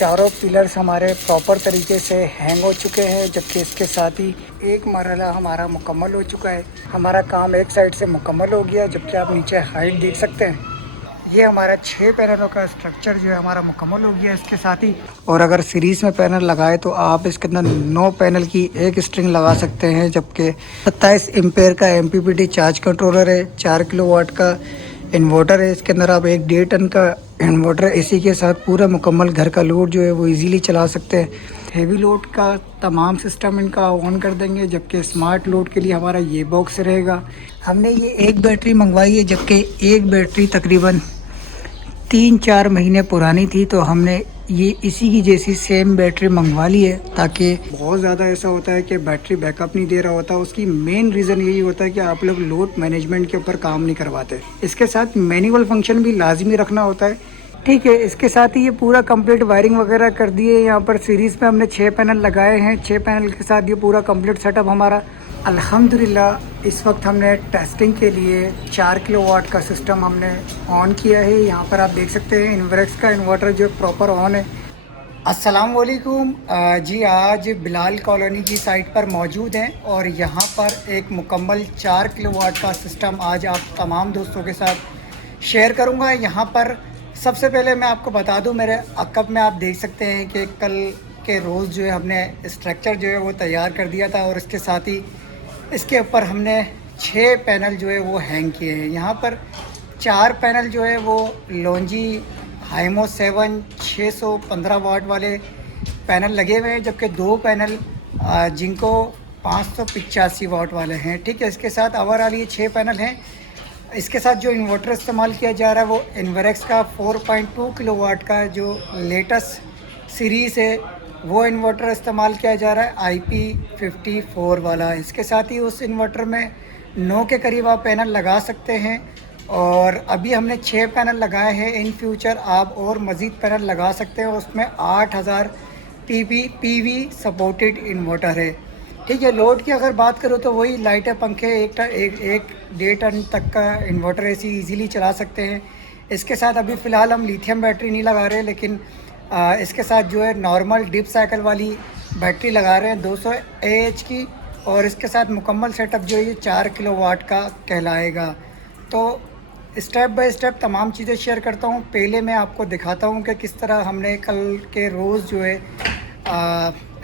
चारों पिलर्स हमारे प्रॉपर तरीके से हैंग हो चुके हैं, जबकि इसके साथ ही एक मरहला हमारा मुकम्मल हो चुका है। हमारा काम एक साइड से मुकम्मल हो गया, जबकि आप नीचे हाइट देख सकते हैं। ये हमारा 6 पैनलों का स्ट्रक्चर जो है हमारा मुकम्मल हो गया इसके साथ ही। और अगर सीरीज़ में पैनल लगाए तो आप इसके अंदर 9 पैनल की एक स्ट्रिंग लगा सकते हैं, जबकि 27 एम्पेयर का MPPT चार्ज कंट्रोलर है, 4 किलोवाट का इन्वर्टर है। इसके अंदर आप एक 1.5 टन का इन्वर्टर एसी के साथ पूरा मुकम्मल घर का लोड जो है वो इजीली चला सकते हैं। हेवी लोड का तमाम सिस्टम इनका ऑन कर देंगे, जबकि स्मार्ट लोड के लिए हमारा ये बॉक्स रहेगा। हमने ये एक बैटरी मंगवाई है, जबकि एक बैटरी तकरीबन 3-4 महीने पुरानी थी, तो हमने ये इसी की जैसी सेम बैटरी मंगवा ली है। ताकि बहुत ज़्यादा ऐसा होता है कि बैटरी बैकअप नहीं दे रहा होता, उसकी मेन रीज़न यही होता है कि आप लोग लोड मैनेजमेंट के ऊपर काम नहीं करवाते। इसके साथ मैनुअल फंक्शन भी लाजमी रखना होता है, ठीक है। इसके साथ ही ये पूरा कंप्लीट वायरिंग वगैरह कर दिए। यहाँ पर सीरीज़ में हमने 6 पैनल लगाए हैं, 6 पैनल के साथ ये पूरा कंप्लीट सेटअप हमारा अल्हम्दुलिल्लाह। इस वक्त हमने टेस्टिंग के लिए 4 किलोवाट का सिस्टम हमने ऑन किया है। यहाँ पर आप देख सकते हैं इन्वर्क्स का इन्वर्टर जो प्रॉपर ऑन है। अस्सलाम वालेकुम जी, आज बिलाल कॉलोनी की साइट पर मौजूद हैं और यहाँ पर एक मुकम्मल 4 किलोवाट का सिस्टम आज आप तमाम दोस्तों के साथ शेयर करूँगा। यहाँ पर सबसे पहले मैं आपको बता दूँ, मेरे अकब में आप देख सकते हैं कि कल के रोज़ जो है हमने स्ट्रक्चर जो है वो तैयार कर दिया था और इसके साथ ही इसके ऊपर हमने 6 पैनल जो है वो हैंग किए हैं। यहाँ पर 4 पैनल जो है वो लॉन्जी हाइमो 7 615 वाट वाले पैनल लगे हुए हैं, जबकि 2 पैनल जिनको 585 वाट वाले हैं, ठीक है। इसके साथ ओवरऑल ये 6 पैनल हैं। इसके साथ जो इन्वर्टर इस्तेमाल किया जा रहा है वो इन्वर्क्स का 4.2 किलोवाट का जो लेटेस्ट सीरीज़ है वो इन्वर्टर इस्तेमाल किया जा रहा है, IP54 वाला। इसके साथ ही उस इन्वर्टर में 9 के करीब आप पैनल लगा सकते हैं और अभी हमने 6 पैनल लगाए हैं। इन फ्यूचर आप और मज़ीद पैनल लगा सकते हैं। उसमें 8000 PV सपोर्टेड इन्वर्टर है, ठीक है। लोड की अगर बात करूँ तो वही लाइटें, पंखे, एक 1.5 टन तक का इन्वर्टर एसी इजीली चला सकते हैं। इसके साथ अभी फ़िलहाल हम लिथियम बैटरी नहीं लगा रहे, लेकिन इसके साथ जो है नॉर्मल डिप साइकिल वाली बैटरी लगा रहे हैं 200 AH की। और इसके साथ मुकम्मल सेटअप जो है ये 4 किलोवाट का कहलाएगा। तो स्टेप बाय स्टेप तमाम चीज़ें शेयर करता हूँ। पहले मैं आपको दिखाता हूँ कि किस तरह हमने कल के रोज़ जो है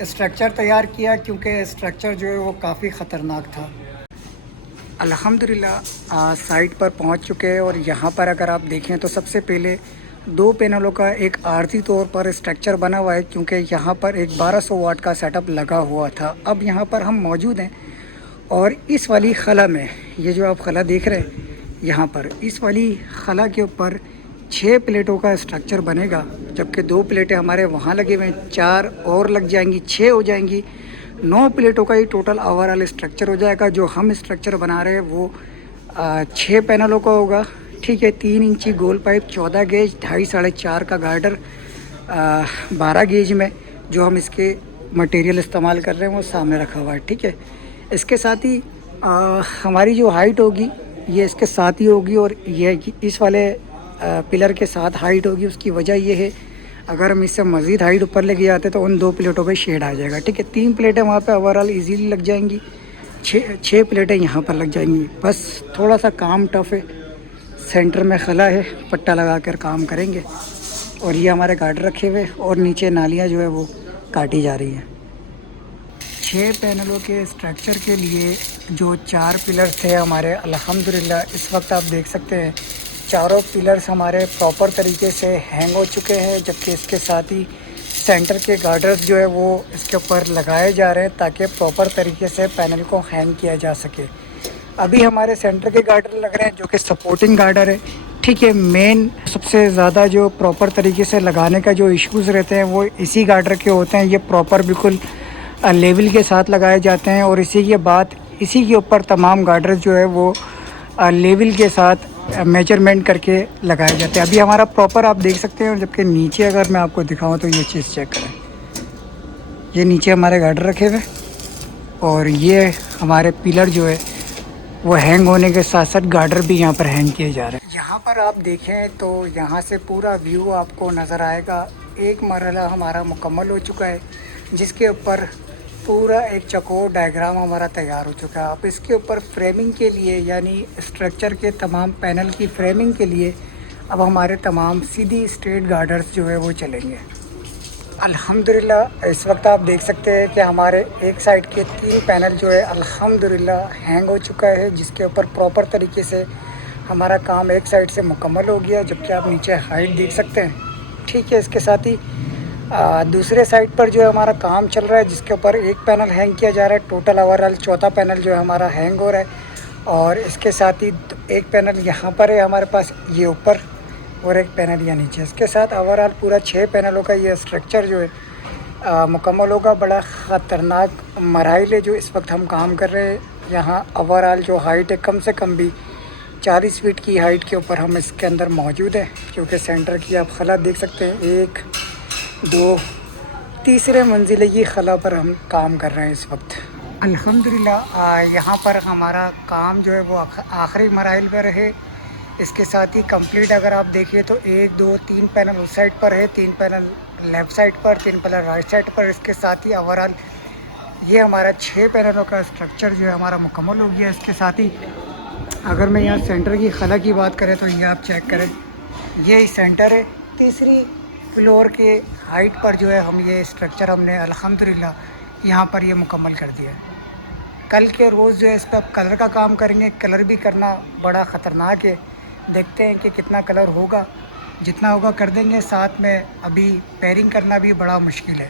स्ट्रक्चर तैयार किया, क्योंकि स्ट्रक्चर जो है वो काफ़ी ख़तरनाक था। अल्हम्दुलिल्लाह साइट पर पहुंच चुके हैं और यहाँ पर अगर आप देखें तो सबसे पहले 2 पैनलों का एक आर्जी तौर पर स्ट्रक्चर बना हुआ है, क्योंकि यहाँ पर एक 1200 वाट का सेटअप लगा हुआ था। अब यहाँ पर हम मौजूद हैं और इस वाली खला में, ये जो आप खला देख रहे हैं यहाँ पर, इस वाली खला के ऊपर 6 प्लेटों का स्ट्रक्चर बनेगा, जबकि 2 प्लेटें हमारे वहाँ लगे हुए हैं, 4 और लग जाएंगी, 6 हो जाएंगी। 9 प्लेटों का ही टोटल ओवरऑल स्ट्रक्चर हो जाएगा। जो हम स्ट्रक्चर बना रहे हैं वो 6 पैनलों का होगा, ठीक है। 3 इंची गोल पाइप, 14 गेज, 2.5 साढ़े 4 का गार्डर, 12 गेज में जो हम इसके मटेरियल इस्तेमाल कर रहे हैं वो सामने रखा हुआ है, ठीक है। इसके साथ ही हमारी जो हाइट होगी ये इसके साथ ही होगी और ये इस वाले पिलर के साथ हाइट होगी। उसकी वजह ये है, अगर हम इससे मज़ीद हाइट ऊपर लेके जाते तो उन 2 प्लेटों पे शेड आ जाएगा, ठीक है। 3 प्लेटें वहाँ पे ओवरऑल इजीली लग जाएंगी, 6 प्लेटें यहाँ पर लग जाएंगी। बस थोड़ा सा काम टफ है, सेंटर में खला है, पट्टा लगा कर काम करेंगे। और ये हमारे गार्डर रखे हुए और नीचे नालियाँ जो है वो काटी जा रही हैं। 6 पैनलों के स्ट्रक्चर के लिए जो 4 पिलर्स थे हमारे, अल्हम्दुलिल्लाह इस वक्त आप देख सकते हैं चारों पिलर्स हमारे प्रॉपर तरीके से हैंग हो चुके हैं, जबकि इसके साथ ही सेंटर के गार्डर्स जो है वो इसके ऊपर लगाए जा रहे हैं ताकि प्रॉपर तरीके से पैनल को हैंग किया जा सके। अभी हमारे सेंटर के गार्डर लग रहे हैं जो कि सपोर्टिंग गार्डर है, ठीक है। मेन सबसे ज़्यादा जो प्रॉपर तरीके से लगाने का जो इश्यूज़ रहते हैं वो इसी गार्डर के होते हैं। ये प्रॉपर बिल्कुल लेवल के साथ लगाए जाते हैं और इसी के ऊपर तमाम गार्डर जो है वो लेवल के साथ मेजरमेंट करके लगाए जाते हैं। अभी हमारा प्रॉपर आप देख सकते हैं। और जबकि नीचे अगर मैं आपको दिखाऊं तो ये चीज़ चेक करें, ये नीचे हमारे गार्डर रखे हुए और ये हमारे पिलर जो है वो हैंग होने के साथ साथ गार्डर भी यहाँ पर हैंग किए जा रहे हैं। यहाँ पर आप देखें तो यहाँ से पूरा व्यू आपको नज़र आएगा एक मरहला हमारा मुकम्मल हो चुका है, जिसके ऊपर पूरा एक चौकोर डायग्राम हमारा तैयार हो चुका है। अब इसके ऊपर फ्रेमिंग के लिए यानी स्ट्रक्चर के तमाम पैनल की फ्रेमिंग के लिए अब हमारे तमाम सीधी स्ट्रेट गार्डर्स जो है वो चलेंगे। अल्हम्दुलिल्लाह इस वक्त आप देख सकते हैं कि हमारे एक साइड के 3 पैनल जो है अल्हम्दुलिल्लाह हैंग हो चुका है, जिसके ऊपर प्रॉपर तरीके से हमारा काम एक साइड से मुकम्मल हो गया, जबकि आप नीचे हाइट देख सकते हैं। ठीक है, इसके साथ ही दूसरे साइड पर जो है हमारा काम चल रहा है, जिसके ऊपर एक पैनल हैंग किया जा रहा है। टोटल ओवरऑल चौथा पैनल जो है हमारा हैंग हो रहा है, और इसके साथ ही एक पैनल यहाँ पर है हमारे पास, ये ऊपर, और एक पैनल यहाँ नीचे। इसके साथ ओवरऑल पूरा 6 पैनलों का ये स्ट्रक्चर जो है मुकम्मल होगा। बड़ा ख़तरनाक मराइल है जो इस वक्त हम काम कर रहे हैं। यहाँ ओवरऑल जो हाइट है कम से कम भी 40 फीट की हाइट के ऊपर हम इसके अंदर मौजूद हैं, क्योंकि सेंटर की आप खला देख सकते हैं, 1 2 तीसरे मंजिले की खला पर हम काम कर रहे हैं इस वक्त। अल्हम्दुलिल्लाह यहाँ पर हमारा काम जो है वो आखिरी मराइल पर है। इसके साथ ही कंप्लीट अगर आप देखिए तो 1 2 3 पैनल उस साइड पर है, 3 पैनल लेफ़्ट साइड पर, 3 पैनल राइट साइड पर। इसके साथ ही ओवरऑल ये हमारा 6 पैनलों का स्ट्रक्चर जो है हमारा मुकम्मल हो गया। इसके साथ ही अगर मैं यहाँ सेंटर की खला की बात करें तो ये आप चेक करें, ये सेंटर है। तीसरी फ्लोर के हाइट पर जो है हम ये स्ट्रक्चर हमने अल्हम्दुलिल्लाह यहाँ पर ये मुकम्मल कर दिया है। कल के रोज़ जो है इस पर कलर का काम करेंगे। कलर भी करना बड़ा ख़तरनाक है, देखते हैं कि कितना कलर होगा, जितना होगा कर देंगे। साथ में अभी पेयरिंग करना भी बड़ा मुश्किल है।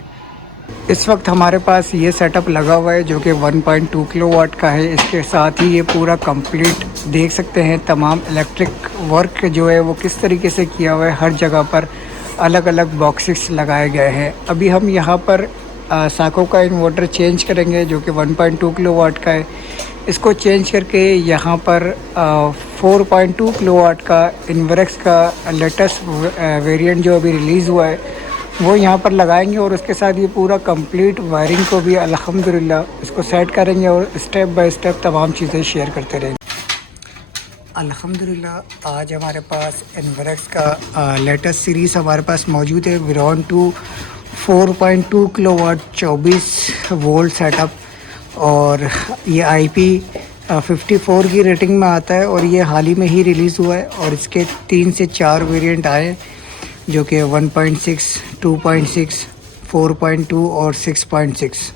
इस वक्त हमारे पास ये सेटअप लगा हुआ है जो कि 1.2 किलोवाट का है। इसके साथ ही ये पूरा कंप्लीट देख सकते हैं, तमाम इलेक्ट्रिक वर्क जो है वो किस तरीके से किया हुआ है। हर जगह पर अलग अलग बॉक्सेस लगाए गए हैं। अभी हम यहाँ पर साको का इन्वर्टर चेंज करेंगे जो कि 1.2 किलोवाट का है। इसको चेंज करके यहाँ पर 4.2 किलोवाट का इन्वर्क्स का लेटेस्ट वेरिएंट जो अभी रिलीज़ हुआ है वो यहाँ पर लगाएंगे, और उसके साथ ये पूरा कंप्लीट वायरिंग को भी अल्हम्दुलिल्लाह इसको सेट करेंगे और स्टेप बाय स्टेप तमाम चीज़ें शेयर करते रहेंगे। अल्हम्दुलिल्लाह आज हमारे पास इन्वर्क्स का लेटेस्ट सीरीज़ हमारे पास मौजूद है। विरॉन 2 4.2 किलोवाट 24 वोल्ट सेटअप, और ये IP54 की रेटिंग में आता है, और ये हाल ही में ही रिलीज़ हुआ है। और इसके 3 से 4 वेरिएंट आए जो कि 1.6, 2.6, 4.2 और 6.6।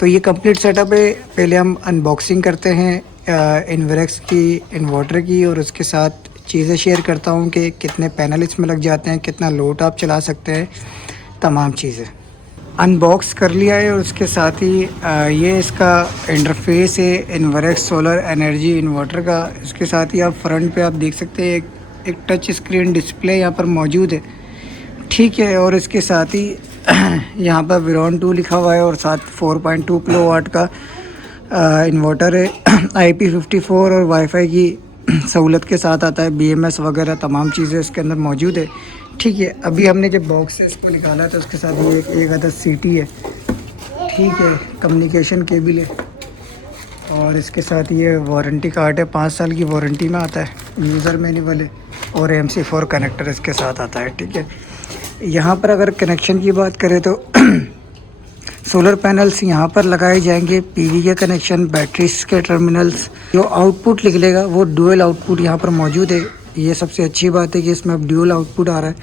तो ये कंप्लीट सेटअप है। पहले हम अनबॉक्सिंग करते हैं इन्वर्क्स की इन्वर्टर की, और उसके साथ चीज़ें शेयर करता हूँ कि कितने पैनल इसमें लग जाते हैं, कितना लोड आप चला सकते हैं, तमाम चीज़ें अनबॉक्स कर लिया है। और उसके साथ ही ये इसका इंटरफेस है इन्वर्क्स सोलर एनर्जी इन्वर्टर का। इसके साथ ही आप फ्रंट पे आप देख सकते हैं एक टच स्क्रीन डिस्प्ले यहाँ पर मौजूद है। ठीक है, और इसके साथ ही यहाँ पर विरॉन 2 लिखा हुआ है, और साथ 4.2 किलोवाट का इन्वर्टर है। IP54 और वाईफाई की सहूलत के साथ आता है। BMS वगैरह तमाम चीज़ें इसके अंदर मौजूद है। ठीक है, अभी हमने जब बॉक्स से इसको निकाला तो उसके साथ ये एक अदद सीटी है। ठीक है, कम्युनिकेशन केबल है, और इसके साथ ये वारंटी कार्ड है, 5 साल की वारंटी में आता है। यूज़र मैनुअल है, और MC4 कनेक्टर इसके साथ आता है। ठीक है, यहाँ पर अगर कनेक्शन की बात करें तो सोलर पैनल्स यहाँ पर लगाए जाएंगे। PV के कनेक्शन, बैटरीज के टर्मिनल्स, जो आउटपुट निकलेगा वो डुअल आउटपुट यहाँ पर मौजूद है। ये सबसे अच्छी बात है कि इसमें अब ड्यूल आउटपुट आ रहा है।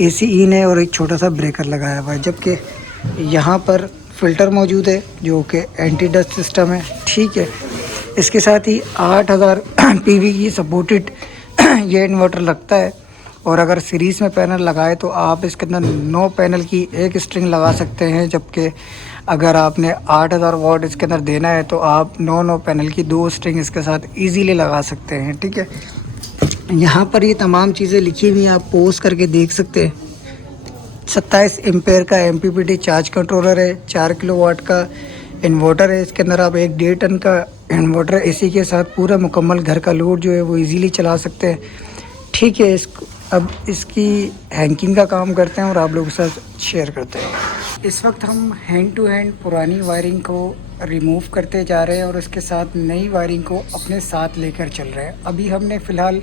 AC इन है, और एक छोटा सा ब्रेकर लगाया हुआ है। जबकि यहाँ पर फ़िल्टर मौजूद है जो कि एंटी डस्ट सिस्टम है। ठीक है, इसके साथ ही 8000 PV की सपोर्टेड ये इन्वर्टर लगता है, और अगर सीरीज़ में पैनल लगाए तो आप इसके अंदर 9 पैनल की एक स्ट्रिंग लगा सकते हैं। जबकि अगर आपने 8000 वाट इसके अंदर देना है तो आप 9 पैनल की 2 स्ट्रिंग इसके साथ ईजीली लगा सकते हैं। ठीक है, यहाँ पर ये तमाम चीज़ें लिखी हुई हैं, आप पोस्ट करके देख सकते हैं। 27 एम्पेयर का MPPT चार्ज कंट्रोलर है, 4 किलोवाट का इन्वर्टर है। इसके अंदर आप 1.5 टन का इन्वर्टर AC के साथ पूरा मुकम्मल घर का लोड जो है वो इजीली चला सकते हैं। ठीक है, अब इसकी हैंकिंग का काम करते हैं और आप लोगों के साथ शेयर करते हैं। इस वक्त हम हैंड टू हैंड पुरानी वायरिंग को रिमूव करते जा रहे हैं, और उसके साथ नई वायरिंग को अपने साथ लेकर चल रहे हैं। अभी हमने फ़िलहाल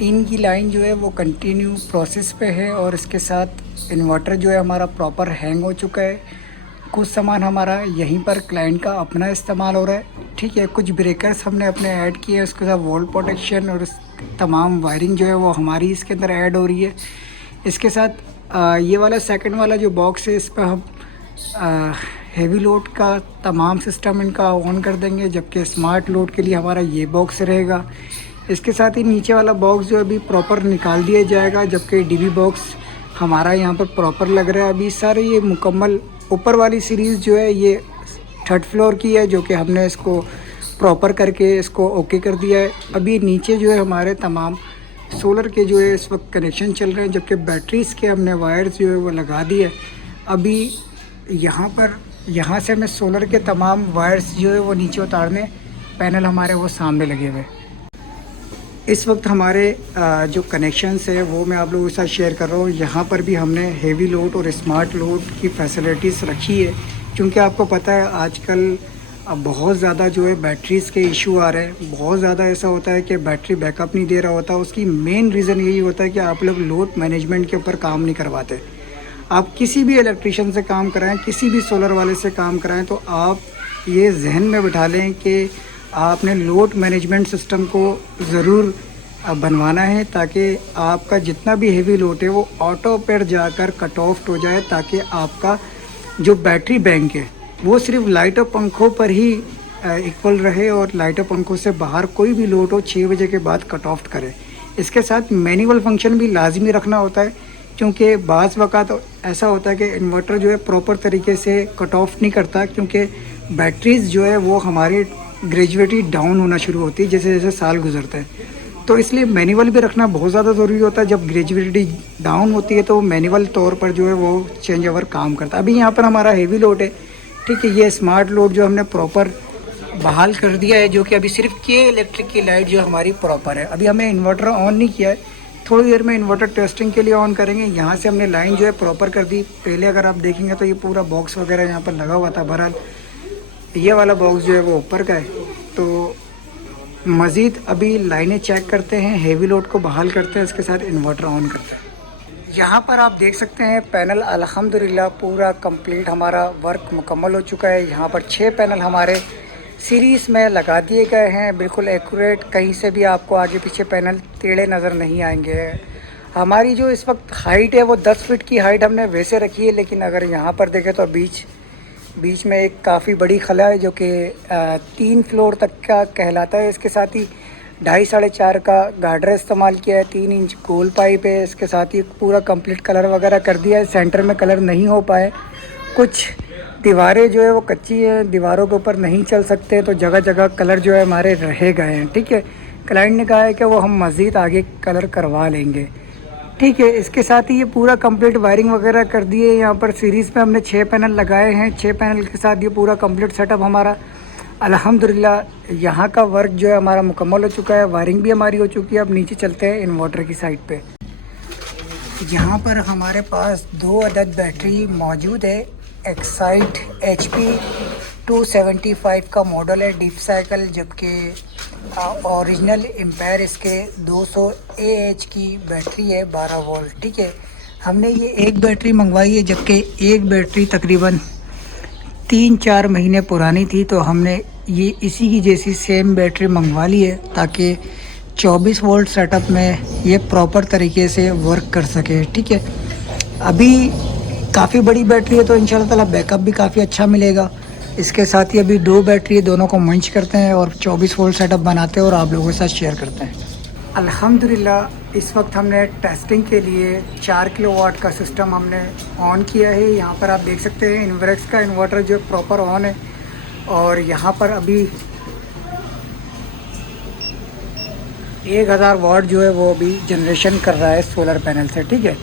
इनकी लाइन जो है वो कंटिन्यू प्रोसेस पे है, और इसके साथ इन्वर्टर जो है हमारा प्रॉपर हैंग हो चुका है। कुछ सामान हमारा यहीं पर क्लाइंट का अपना इस्तेमाल हो रहा है, ठीक है। कुछ ब्रेकर्स हमने अपने ऐड किए हैं, उसके साथ वोल्ट प्रोटेक्शन और तमाम वायरिंग जो है वो हमारी इसके अंदर ऐड हो रही है। इसके साथ ये वाला सेकंड वाला जो बॉक्स है, इस पर हम हेवी लोड का तमाम सिस्टम इनका ऑन कर देंगे, जबकि स्मार्ट लोड के लिए हमारा ये बॉक्स रहेगा। इसके साथ ही नीचे वाला बॉक्स जो अभी प्रॉपर निकाल दिया जाएगा, जबकि डीबी बॉक्स हमारा यहाँ पर प्रॉपर लग रहा है। अभी सारे ये मुकम्मल ऊपर वाली सीरीज़ जो है ये थर्ड फ्लोर की है, जो कि हमने इसको प्रॉपर करके इसको ओके कर दिया है। अभी नीचे जो है हमारे तमाम सोलर के जो है इस वक्त कनेक्शन चल रहे हैं, जबकि बैटरीज़ के हमने वायर्स जो है वो लगा दिए। अभी यहाँ से हमें सोलर के तमाम वायर्स जो है वो नीचे उतारने, पैनल हमारे वो सामने लगे हुए। इस वक्त हमारे जो कनेक्शंस है वो मैं आप लोगों के साथ शेयर कर रहा हूँ। यहाँ पर भी हमने हेवी लोड और स्मार्ट लोड की फैसिलिटीज़ रखी है, क्योंकि आपको पता है आजकल बहुत ज़्यादा जो है बैटरीज़ के इशू आ रहे हैं। बहुत ज़्यादा ऐसा होता है कि बैटरी बैकअप नहीं दे रहा होता। उसकी मेन रीज़न यही होता है कि आप लोग लोड मैनेजमेंट के ऊपर काम नहीं करवाते। आप किसी भी इलेक्ट्रिशियन से काम कराएं, किसी भी सोलर वाले से काम कराएं, तो आप ये जहन में बिठा लें कि आपने लोड मैनेजमेंट सिस्टम को ज़रूर बनवाना है, ताकि आपका जितना भी हेवी लोड है वो ऑटो पर जाकर कट ऑफ हो जाए, ताकि आपका जो बैटरी बैंक है वो सिर्फ लाइट और पंखों पर ही इक्वल रहे, और लाइट और पंखों से बाहर कोई भी लोड हो 6 बजे के बाद कट ऑफ करे। इसके साथ मैनुअल फंक्शन भी लाजमी रखना होता है, क्योंकि बाज़ वक़्त ऐसा होता है कि इन्वर्टर जो है प्रॉपर तरीके से कट ऑफ नहीं करता, क्योंकि बैटरीज़ जो है वो हमारी ग्रेजुएटली डाउन होना शुरू होती है जैसे जैसे साल गुजरते हैं। तो इसलिए मैनुअल भी रखना बहुत ज़्यादा ज़रूरी होता है। जब ग्रेजुएलिटी डाउन होती है तो मैनुअल तौर पर जो है वो चेंज ओवर काम करता है। अभी यहाँ पर हमारा हेवी लोड है, ठीक है। ये स्मार्ट लोड जो हमने प्रॉपर बहाल कर दिया है, जो कि अभी सिर्फ के इलेक्ट्रिक की लाइट जो हमारी प्रॉपर है। अभी हमें इन्वर्टर ऑन नहीं किया है, थोड़ी देर में इन्वर्टर टेस्टिंग के लिए ऑन करेंगे। यहाँ से हमने लाइन जो है प्रॉपर कर दी। पहले अगर आप देखेंगे तो ये पूरा बॉक्स वगैरह यहाँ पर लगा हुआ था, बहरहाल ये वाला बॉक्स जो है वो ऊपर का है। तो मज़ीद अभी लाइनें चेक करते हैं, हेवी लोड को बहाल करते हैं, इसके साथ इन्वर्टर ऑन करते हैं। यहाँ पर आप देख सकते हैं पैनल अल्हम्दुलिल्लाह पूरा कंप्लीट हमारा वर्क मुकम्मल हो चुका है। यहाँ पर 6 पैनल हमारे सीरीज़ में लगा दिए गए हैं, बिल्कुल एक्यूरेट। कहीं से भी आपको आगे पीछे पैनल टेढ़े नज़र नहीं आएंगे। हमारी जो इस वक्त हाइट है वो 10 फीट की हाइट हमने वैसे रखी है, लेकिन अगर यहाँ पर देखें तो बीच में एक काफ़ी बड़ी खला है, जो कि 3 फ्लोर तक का कहलाता है। इसके साथ ही 2.5 साढ़े 4 का गार्डर इस्तेमाल किया है, 3 इंच गोल पाइप है। इसके साथ ही पूरा कंप्लीट कलर वगैरह कर दिया है। सेंटर में कलर नहीं हो पाए, कुछ दीवारें जो है वो कच्ची है, दीवारों के ऊपर नहीं चल सकते, तो जगह जगह कलर जो है हमारे रह गए हैं, ठीक है। क्लाइंट ने कहा है कि वो हम मज़ीद आगे कलर करवा लेंगे, ठीक है। इसके साथ ही ये पूरा कंप्लीट वायरिंग वगैरह कर दिए। यहाँ पर सीरीज़ में हमने 6 पैनल लगाए हैं। 6 पैनल के साथ ये पूरा कंप्लीट सेटअप हमारा अल्हम्दुलिल्लाह यहाँ का वर्क जो है हमारा मुकम्मल हो चुका है। वायरिंग भी हमारी हो चुकी है। अब नीचे चलते हैं इन्वर्टर की साइड पे। यहाँ पर हमारे पास 2 अदद बैटरी मौजूद है। एक्साइट HP 275 का मॉडल है, डीप साइकिल, जबकि ओरिजिनल एम्पेयर इसके 200 AH की बैटरी है, 12 वोल्ट, ठीक है। हमने ये एक बैटरी मंगवाई है, जबकि एक बैटरी तकरीबन 3-4 महीने पुरानी थी, तो हमने ये इसी की जैसी सेम बैटरी मंगवा ली है, ताकि 24 वोल्ट सेटअप में ये प्रॉपर तरीके से वर्क कर सके, ठीक है। अभी काफ़ी बड़ी बैटरी है, तो इंशाल्लाह ताला बैकअप भी काफ़ी अच्छा मिलेगा। इसके साथ ही अभी 2 बैटरी दोनों को मंच करते हैं और 24 वोल्ट सेटअप बनाते हैं और आप लोगों के साथ शेयर करते हैं। अल्हम्दुलिल्लाह इस वक्त हमने टेस्टिंग के लिए 4 किलोवाट का सिस्टम हमने ऑन किया है। यहाँ पर आप देख सकते हैं इन्वर्क्स का इन्वर्टर जो प्रॉपर ऑन है, और यहाँ पर अभी 1000 वाट जो है वो अभी जनरेशन कर रहा है सोलर पैनल से, ठीक है।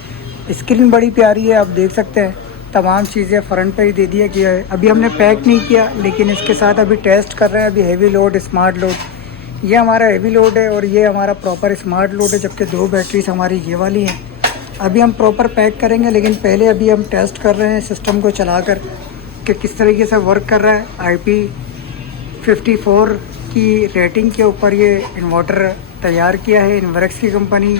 स्क्रीन बड़ी प्यारी है, आप देख सकते हैं तमाम चीज़ें फ्रंट पे ही दे दिया गया है। अभी हमने पैक नहीं किया, लेकिन इसके साथ अभी टेस्ट कर रहे हैं। अभी हेवी लोड, स्मार्ट लोड, ये हमारा हेवी लोड है और ये हमारा प्रॉपर स्मार्ट लोड है, जबकि 2 बैटरीज हमारी ये वाली हैं। अभी हम प्रॉपर पैक करेंगे, लेकिन पहले अभी हम टेस्ट कर रहे हैं सिस्टम को चलाकर कि किस तरीके से वर्क कर रहा है। IP54 की रेटिंग के ऊपर ये इन्वर्टर तैयार किया है इन्वर्क्स की कंपनी,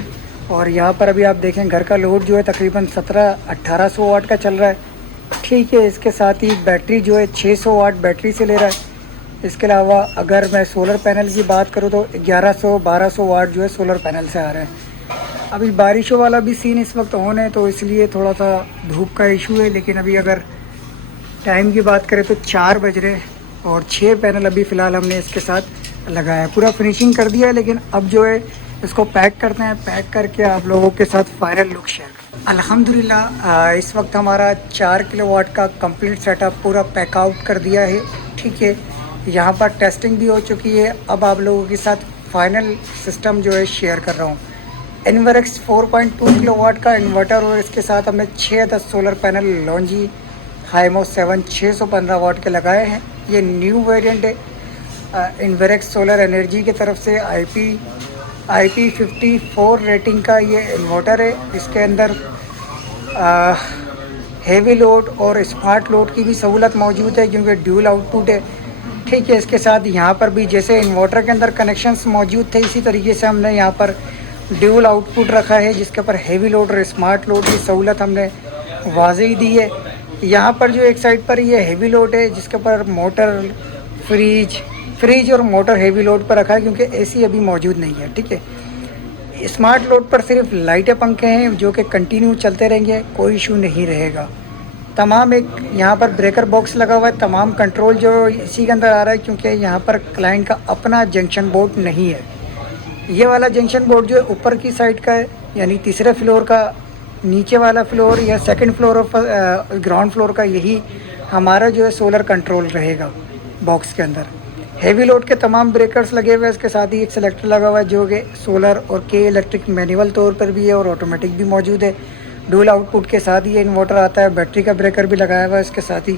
और यहाँ पर अभी आप देखें घर का लोड जो है तकरीबन 1700-1800 वाट का चल रहा है। ठीक है, इसके साथ ही बैटरी जो है 600 वाट बैटरी से ले रहा है। इसके अलावा अगर मैं सोलर पैनल की बात करूँ तो 1100-1200 वाट जो है सोलर पैनल से आ रहे हैं। अभी बारिशों वाला भी सीन इस वक्त ऑन है, तो इसलिए थोड़ा सा धूप का इशू है। लेकिन अभी अगर टाइम की बात करें तो 4 बज रहे हैं और 6 पैनल अभी फ़िलहाल हमने इसके साथ लगाया है। पूरा फिनिशिंग कर दिया है, लेकिन अब जो है इसको पैक करते हैं। पैक करके आप लोगों के साथ फाइनल लुक शेयर। अल्हम्दुलिल्लाह इस वक्त हमारा 4 किलोवाट का कंप्लीट सेटअप पूरा पैक आउट कर दिया है। ठीक है, यहाँ पर टेस्टिंग भी हो चुकी है। अब आप लोगों के साथ फाइनल सिस्टम जो है शेयर कर रहा हूँ। इन्वर्क्स 4.2 किलोवाट का इन्वर्टर और इसके साथ हमने 6-10 सोलर पैनल लॉन्जी हाइमो 7 615 वाट के लगाए हैं। ये न्यू वेरिएंट है इन्वर्क्स सोलर एनर्जी की तरफ से IP54 रेटिंग का ये इन्वर्टर है। इसके अंदर हेवी लोड और स्मार्ट लोड की भी सहूलत मौजूद है क्योंकि ड्यूल आउटपुट है। ठीक है, इसके साथ यहाँ पर भी जैसे इन्वर्टर के अंदर कनेक्शंस मौजूद थे, इसी तरीके से हमने यहाँ पर ड्यूल आउटपुट रखा है जिसके ऊपर हेवी लोड और स्मार्ट लोड की सहूलत हमने वाज़ेही दी है। यहाँ पर जो एक साइड पर ये हेवी लोड है जिसके ऊपर मोटर, फ्रिज और मोटर हेवी लोड पर रखा है क्योंकि AC अभी मौजूद नहीं है। ठीक है, स्मार्ट लोड पर सिर्फ लाइटें पंखे हैं जो कि कंटिन्यू चलते रहेंगे, कोई इशू नहीं रहेगा। तमाम एक यहाँ पर ब्रेकर बॉक्स लगा हुआ है, तमाम कंट्रोल जो इसी के अंदर आ रहा है क्योंकि यहाँ पर क्लाइंट का अपना जंक्शन बोर्ड नहीं है। ये वाला जंक्शन बोर्ड जो है ऊपर की साइड का है, यानी तीसरे फ्लोर का नीचे वाला फ्लोर या second floor of ground floor का, यही हमारा जो है सोलर कंट्रोल रहेगा बॉक्स के अंदर। हेवी लोड के तमाम ब्रेकर्स लगे हुए हैं, इसके साथ ही एक सेलेक्टर लगा हुआ है जो कि सोलर और के इलेक्ट्रिक मैनुअल तौर पर भी है और ऑटोमेटिक भी मौजूद है। डुअल आउटपुट के साथ ही ये इन्वर्टर आता है। बैटरी का ब्रेकर भी लगाया हुआ है। इसके साथ ही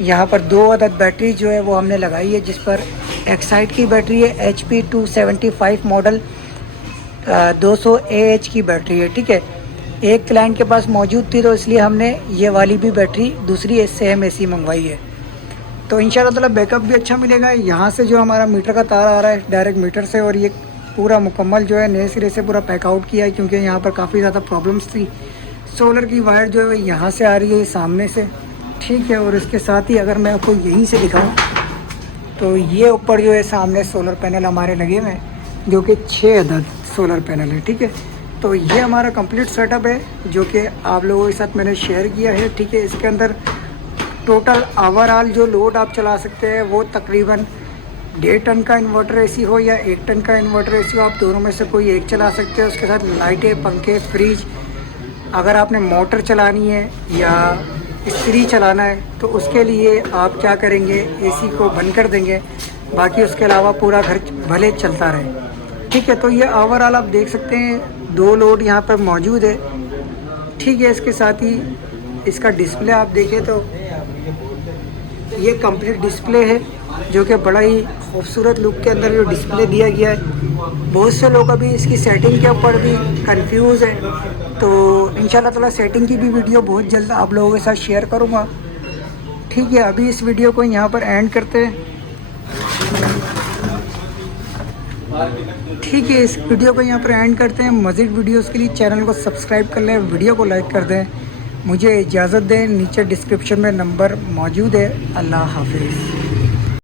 यहाँ पर 2 अदद बैटरी जो है वो हमने लगाई है, जिस पर एक्साइड की बैटरी है HP 275 मॉडल 200 AH की बैटरी है। ठीक है, एक क्लाइंट के पास मौजूद थी तो इसलिए हमने ये वाली भी बैटरी दूसरी सेम AC मंगवाई है। तो इंशाल्लाह ताला बैकअप भी अच्छा मिलेगा। यहाँ से जो हमारा मीटर का तार आ रहा है डायरेक्ट मीटर से, और ये पूरा मुकम्मल जो है नए सिरे से पूरा पैक आउट किया है क्योंकि यहाँ पर काफ़ी ज़्यादा प्रॉब्लम्स थी। सोलर की वायर जो है यहाँ से आ रही है सामने से। ठीक है, और इसके साथ ही अगर मैं आपको यहीं से दिखाऊं तो ये ऊपर जो है सामने सोलर पैनल हमारे लगे हुए हैं जो कि 6 अदद सोलर पैनल है। ठीक है, तो ये हमारा कंप्लीट सेटअप है जो कि आप लोगों के साथ मैंने शेयर किया है। ठीक है, इसके अंदर टोटल ओवरऑल जो लोड आप चला सकते हैं वो तकरीबन 1.5 टन का इन्वर्टर AC हो या 1 टन का इन्वर्टर AC हो, आप दोनों में से कोई एक चला सकते हैं। उसके साथ लाइटें, पंखे, फ्रिज, अगर आपने मोटर चलानी है या इस्त्री चलाना है तो उसके लिए आप क्या करेंगे, AC को बंद कर देंगे, बाकी उसके अलावा पूरा घर भले चलता रहे। ठीक है, तो ये ओवरऑल आप देख सकते हैं 2 लोड यहाँ पर मौजूद है। ठीक है, इसके साथ ही इसका डिस्प्ले आप देखें तो ये कंप्लीट डिस्प्ले है जो कि बड़ा ही खूबसूरत लुक के अंदर जो डिस्प्ले दिया गया है। बहुत से लोग अभी इसकी सेटिंग के ऊपर भी कंफ्यूज है, तो इंशाल्लाह ताला सेटिंग की भी वीडियो बहुत जल्द आप लोगों के साथ शेयर करूँगा। ठीक है, अभी इस वीडियो को यहाँ पर एंड करते हैं। ठीक है, इस वीडियो को यहाँ पर एंड करते हैं। मज़ीद वीडियोस के लिए चैनल को सब्सक्राइब कर लें, वीडियो को लाइक कर दें। मुझे इजाज़त दें, नीचे डिस्क्रिप्शन में नंबर मौजूद है। अल्लाह हाफिज़।